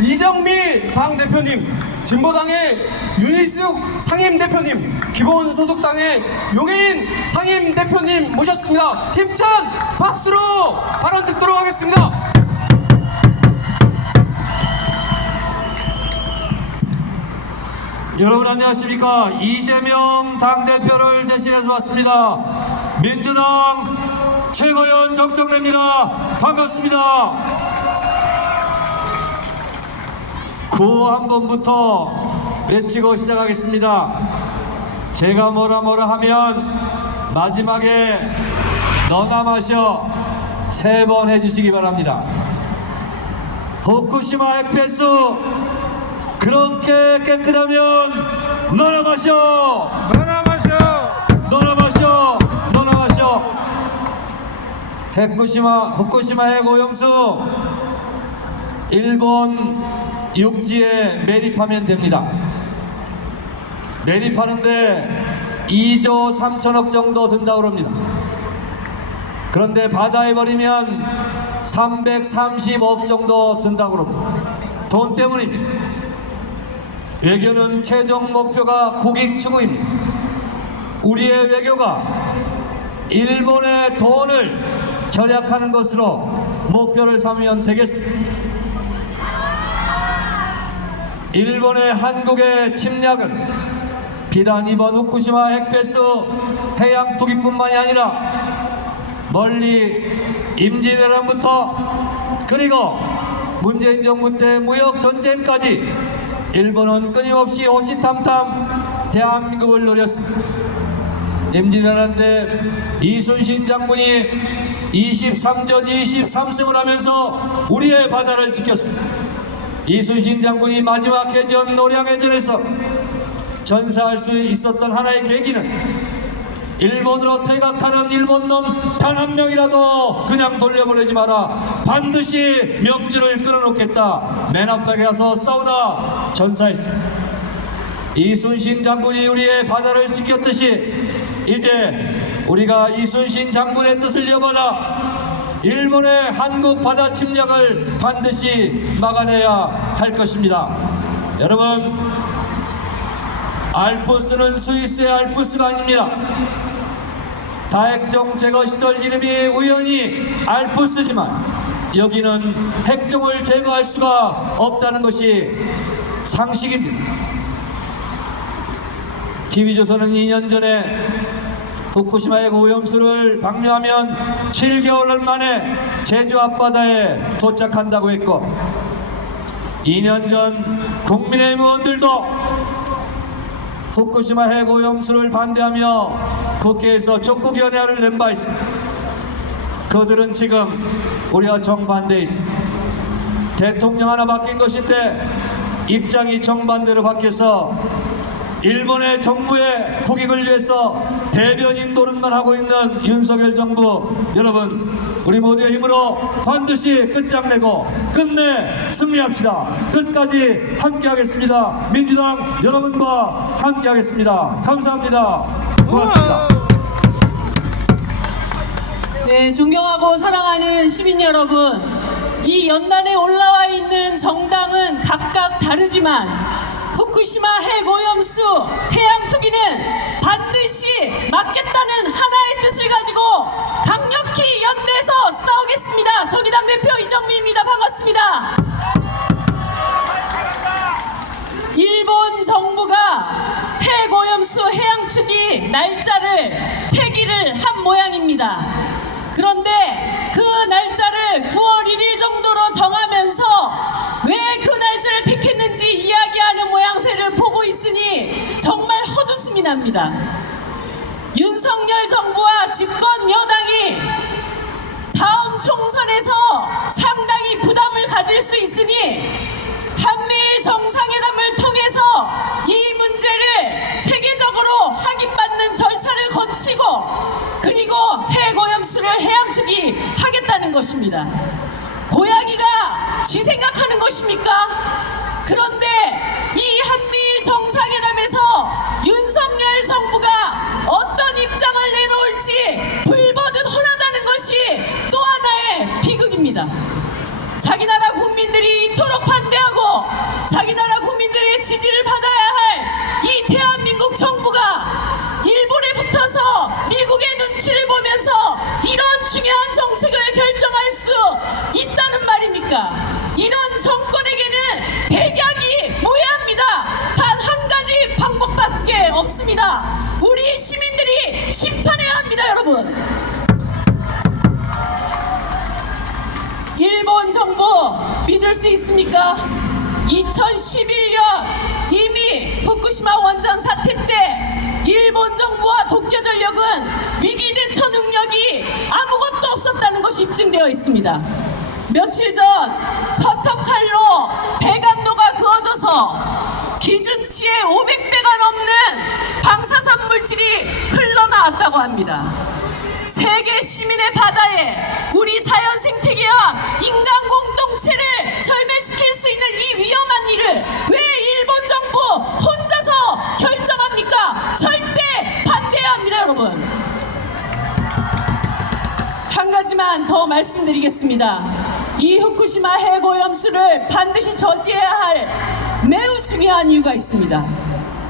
이정미 당대표님, 진보당의 윤희숙 상임대표님, 기본소득당의 용해인 상임대표님 모셨습니다. 힘찬 박수로 발언 듣도록 하겠습니다. 여러분 안녕하십니까. 이재명 당대표를 대신해서 왔습니다. 민주당 최고위원 정청래입니다. 반갑습니다. 구호 한 번부터 외치고 시작하겠습니다. 제가 뭐라 하면 마지막에 너나 마셔 3번 해주시기 바랍니다. 후쿠시마 핵폐수 그렇게 깨끗하면 너나 마셔! 너나 마셔! 너나 마셔! 너나 마셔! 후쿠시마 핵오염수 일본 육지에 매립하면 됩니다. 매립하는데 2조 3천억 정도 든다고 합니다. 그런데 바다에 버리면 330억 정도 든다고 합니다. 돈 때문입니다. 외교는 최종 목표가 국익 추구입니다. 우리의 외교가 일본의 돈을 절약하는 것으로 목표를 삼으면 되겠습니다. 일본의 한국의 침략은 비단 이번 후쿠시마 핵폐수 해양 투기뿐만이 아니라 멀리 임진왜란부터 그리고 문재인 정부 때 무역 전쟁까지 일본은 끊임없이 호시탐탐 대한민국을 노렸습니다. 임진왜란 때 이순신 장군이 23전 23승을 하면서 우리의 바다를 지켰습니다. 이순신 장군이 마지막 해전 노량해전에서 전사할 수 있었던 하나의 계기는 일본으로 퇴각하는 일본놈 단 한 명이라도 그냥 돌려보내지 마라. 반드시 명주를 끊어놓겠다. 맨 앞에 가서 싸우다 전사했습니다. 이순신 장군이 우리의 바다를 지켰듯이 이제 우리가 이순신 장군의 뜻을 이어받아 일본의 한국 바다 침략을 반드시 막아내야 할 것입니다. 여러분, 알프스는 스위스의 알프스가 아닙니다. 다핵종 제거 시설 이름이 우연히 알프스지만 여기는 핵종을 제거할 수가 없다는 것이 상식입니다. TV조선은 2년 전에 후쿠시마 핵 오염수를 방류하면 7개월 만에 제주 앞바다에 도착한다고 했고 2년 전 국민의힘 의원들도 후쿠시마 핵 오염수를 반대하며 국회에서 적극위원회를 낸 바 있습니다. 그들은 지금 우리와 정반대에 있습니다. 대통령 하나 바뀐 것인데 입장이 정반대로 바뀌어서 일본의 정부의 국익을 위해서 대변인 노릇만 하고 있는 윤석열 정부, 여러분 우리 모두의 힘으로 반드시 끝장내고 끝내 승리합시다. 끝까지 함께하겠습니다. 민주당 여러분과 함께하겠습니다. 감사합니다. 고맙습니다. 네, 존경하고 사랑하는 시민 여러분, 이 연단에 올라와 있는 정당은 각각 다르지만 후쿠시마 핵오염수 해양 투기는 반드시 막겠다는 하나의 뜻을 가지고 강력히 연대해서 싸우겠습니다. 정의당 대표 이정미입니다. 반갑습니다. 일본 정부가 핵오염수 해양 투기 날짜를 폐기를 한 모양입니다. 그런데 그 날짜를 9월 1일 정도로 정하면서 왜 그 날짜를 택했는지 이야기하는 모양새를 보고 있으니 정말 헛웃음이 납니다. 윤석열 정부와 집권 여당이 다음 총선에서 상당히 부담을 가질 수 있으니 한미일 정상회담을 통해서 이 문제를 세계적으로 확인받는 절차를 거치고 그리고 핵오염수를 해양투기 하겠다는 것입니다. 고양이가 지 생각하는 것입니까? 그런데 이 한미일 정상회담에서 윤석열 정부가 어떤 입장을 내놓을지 불보듯 훤하다는 것이 또 하나의 비극입니다. 자기 나라 국민들이 이토록 반대하고 이런 정권에게는 백약이 무해합니다. 단 한 가지 방법밖에 없습니다. 우리 시민들이 심판해야 합니다, 여러분. 일본 정부 믿을 수 있습니까? 2011년 이미 후쿠시마 원전 사태 때 일본 정부와 도쿄전력은 위기 대처 능력이 아무것도 없었다는 것이 입증되어 있습니다. 며칠 전 커터칼로 배관로가 그어져서 기준치의 500배가 넘는 방사선 물질이 흘러나왔다고 합니다. 세계 시민의 바다에 우리 자연 생태계와 인간 공동체를 절멸시킬 수 있는 이 위험한 일을 왜 일본 정부 혼자서 결정합니까? 절대 반대해야 합니다, 여러분. 한 가지만 더 말씀드리겠습니다. 이 후쿠시마 해고염수를 반드시 저지해야 할 매우 중요한 이유가 있습니다.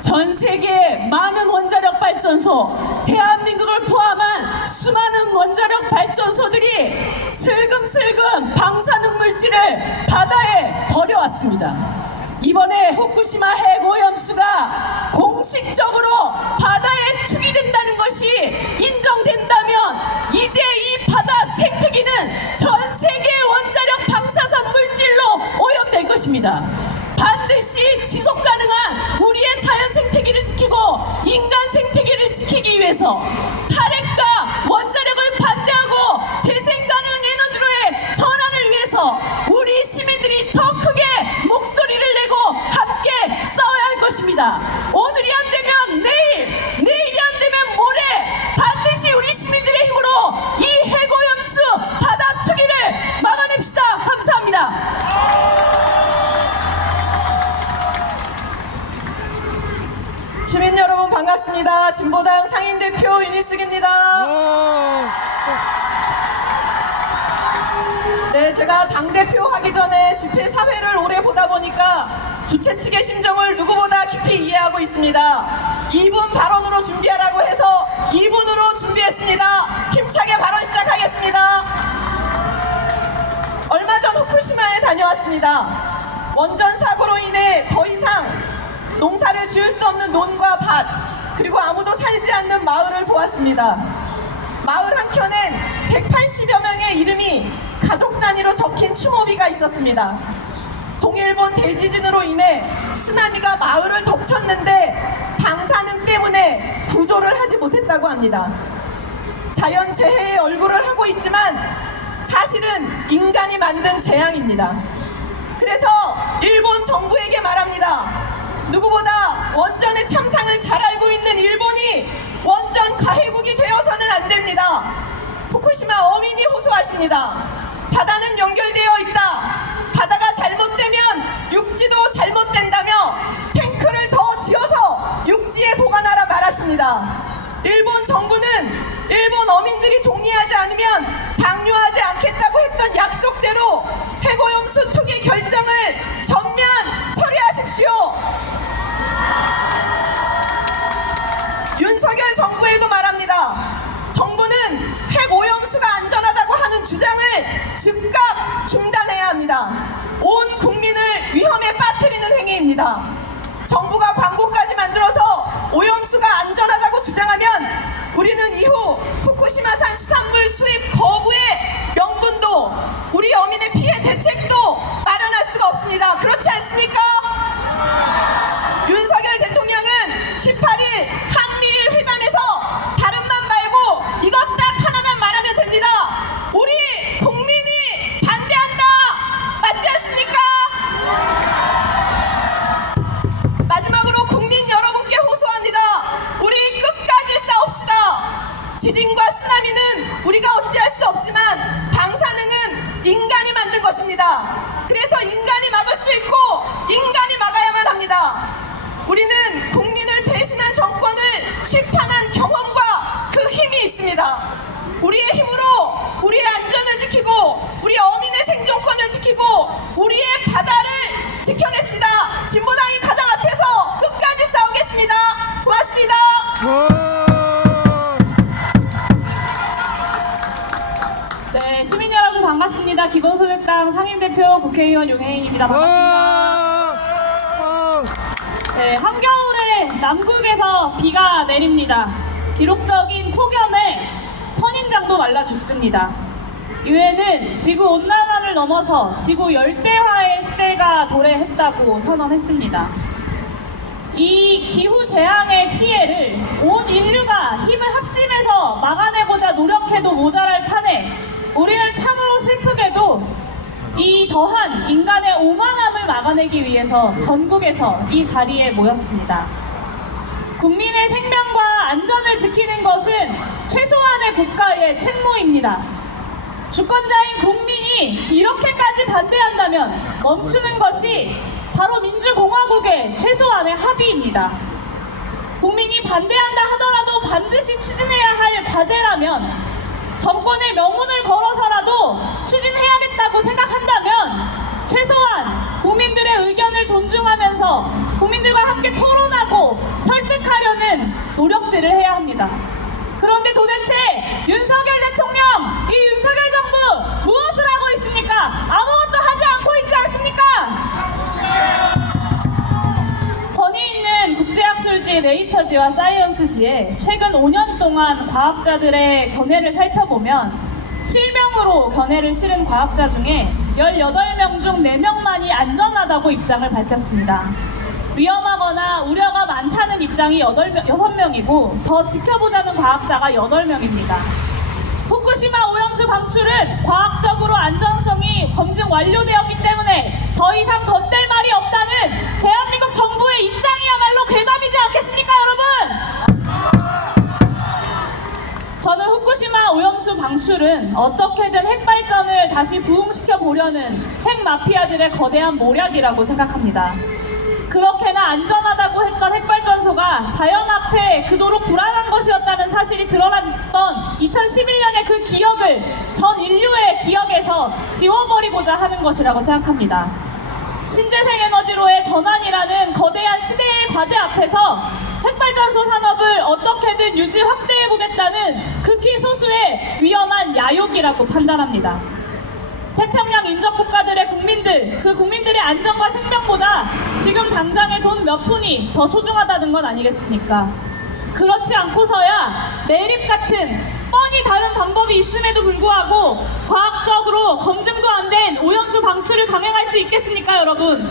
전 세계 많은 원자력 발전소, 대한민국을 포함한 수많은 원자력 발전소들이 슬금슬금 방사능 물질을 바다에 버려왔습니다. 이번에 후쿠시마 해고염수가 공식적으로 바다에 투기된다는 것이 인정된다면 이제 이 바다 생태계는 전 세계 원자력 방사선 물질로 오염될 것입니다. 반드시 지속 가능한 우리의 자연 생태계를 지키고 인간 생태계를 지키기 위해서 탈핵과 원자력을 반대하고 재생 가능 에너지로의 전환을 위해서 우리 시민들이 더 크게 목소리를 내고 함께 싸워야 할 것입니다. 오늘이 안 되면 내일, 내일이 안 되면 모레 반드시 우리 시민들의 힘으로 이 해고염수 바다 투기를 막아냅시다. 감사합니다. 시민 여러분 반갑습니다. 진보당 상임대표 윤희숙입니다. 네, 제가 당대표 하기 전에 집회 사회를 오래 보다 보니까 주최 측의 심정을 누구보다 깊이 이해하고 있습니다. 2분 발언으로 준비하라고 해서 2분으로 준비했습니다. 힘차게 발언 시작하겠습니다. 얼마 전 후쿠시마에 다녀왔습니다. 원전 사고로 인해 더 이상 농사를 지을 수 없는 논과 밭, 그리고 아무도 살지 않는 마을을 보았습니다. 마을 한켠엔 180여 명의 이름이 가족 단위로 적힌 추모비가 있었습니다. 동일본 대지진으로 인해 쓰나미가 마을을 덮쳤는데 방사능 때문에 구조를 하지 못했다고 합니다. 자연재해의 얼굴을 하고 있지만 사실은 인간이 만든 재앙입니다. 그래서 일본 정부에게 말합니다. 누구보다 원전의 참상을 잘 알고 있는 일본이 원전 가해국이 되어서는 안 됩니다. 후쿠시마 어민이 호소하십니다. 바다는 연결되어 있다. 바다가 잘못되면 육지도 잘못된다며 탱크를 더 지어서 육지에 보관하라 말하십니다. 일본 정부는 일본 어민들이 동의하지 않으면 방류하지 않겠다고 했던 약속대로 해고염수 투기 결정을 전면 처리하십시오. 윤석열 정부에도 말합니다. 정부는 핵오염수가 안전하다고 하는 주장을 즉각 중단해야 합니다. 온 국민을 위험에 빠뜨리는 행위입니다. 정부가 광고까지 만들어서 오염수가 안전하다고 주장하면 우리는 이후 후쿠시마산 수산물 수입 거부의 명분도 우리 어민의 피해 대책도 마련할 수가 없습니다. 그렇지 않습니까? 윤석열 대통령은 18일 한미일 회담에서 다른 말 말고 이것 딱 하나만 말하면 됩니다. 우리 국민이 반대한다. 맞지 않습니까? 마지막으로 국민 여러분께 호소합니다. 우리 끝까지 싸웁시다. 지진과 쓰나미는 우리가 어찌할 수 없지만 방사능은 인간이 만든 것입니다. 그래서 인간이 막을 수 있고 인간이 막아야만 합니다. 우리는 국민을 배신한 정권을 심판한 경험과 그 힘이 있습니다. 우리의 힘으로 우리의 안전을 지키고 우리 어민의 생존권을 지키고 우리의 바다를 지켜냅시다. 진보당이 가장 앞에서 끝까지 싸우겠습니다. 고맙습니다. 네, 시민 여러분 반갑습니다. 반갑습니다. 기본소득당 상임대표 국회의원 용혜인입니다. 반갑습니다. 네, 한겨울에 남극에서 비가 내립니다. 기록적인 폭염에 선인장도 말라 죽습니다. 유엔은 지구 온난화를 넘어서 지구 열대화의 시대가 도래했다고 선언했습니다. 이 기후 재앙의 피해를 온 인류가 힘을 합심해서 막아내고자 노력해도 모자랄 판에 우리는 참으로 슬프게도 이 더한 인간의 오만함을 막아내기 위해서 전국에서 이 자리에 모였습니다. 국민의 생명과 안전을 지키는 것은 최소한의 국가의 책무입니다. 주권자인 국민이 이렇게까지 반대한다면 멈추는 것이 바로 민주공화국의 최소한의 합의입니다. 국민이 반대한다 하더라도 반드시 추진해야 할 과제라면 정권의 명운을 걸어서라도 추진해야겠다고 생각한다면 최소한 국민들의 의견을 존중하면서 국민들과 함께 토론하고 설득하려는 노력들을 해야 합니다. 그런데 도대체 윤석열 대통령, 이 윤석열 정부 무엇을 하고 있습니까? 아무것도 하지 않고 있지 않습니까? 권위 있는 국제학술지 네이처지와 사이언스지에 최근 5년 동안 과학자들의 견해를 살펴보면 실명으로 견해를 실은 과학자 중에 18명 중 4명만이 안전하다고 입장을 밝혔습니다. 위험하거나 우려가 많다는 입장이 6명이고 더 지켜보자는 과학자가 8명입니다. 후쿠시마 오염수 방출은 과학적으로 안전성이 검증 완료되었기 때문에 더 이상 덧댈 말이 없다는 대한민국 정부의 입장이야말로 괴담이지 않겠습니까, 여러분? 저는 후쿠시마 오염수 방출은 어떻게든 핵발전을 다시 부흥시켜 보려는 핵마피아들의 거대한 모략이라고 생각합니다. 그렇게나 안전하다고 했던 핵발전소가 자연 앞에 그토록 불안한 것이었다는 사실이 드러났던 2011년의 그 기억을 전 인류의 기억에서 지워버리고자 하는 것이라고 생각합니다. 신재생 에너지로의 전환이라는 거대한 시대의 과제 앞에서 핵발전소 산업을 어떻게든 유지 확대해보겠다는 극히 소수의 위험한 야욕이라고 판단합니다. 태평양 인접국가들의 국민들, 그 국민들의 안전과 생명보다 지금 당장의 돈 몇 푼이 더 소중하다는 건 아니겠습니까? 그렇지 않고서야 매립 같은 뻔히 다른 방법이 있음에도 불구하고 과학적으로 검증도 안 된 오염수 방출을 강행할 수 있겠습니까, 여러분?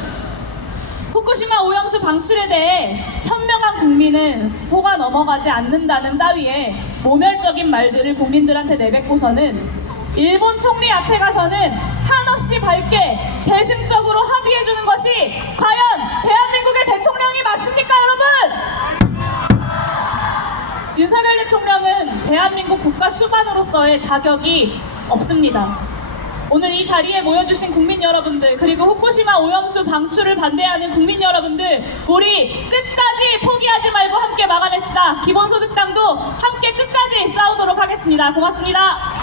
후쿠시마 오염수 방출에 대해 현명한 국민은 속아 넘어가지 않는다는 따위의 모멸적인 말들을 국민들한테 내뱉고서는 일본 총리 앞에 가서는 한없이 밝게 대승적으로 합의해주는 것이 과연 대한민국의 대통령이 맞습니까, 여러분? 윤석열 대통령은 대한민국 국가 수반으로서의 자격이 없습니다. 오늘 이 자리에 모여주신 국민 여러분들, 그리고 후쿠시마 오염수 방출을 반대하는 국민 여러분들, 우리 끝까지 포기하지 말고 함께 막아냅시다. 기본소득당도 함께 끝까지 싸우도록 하겠습니다. 고맙습니다.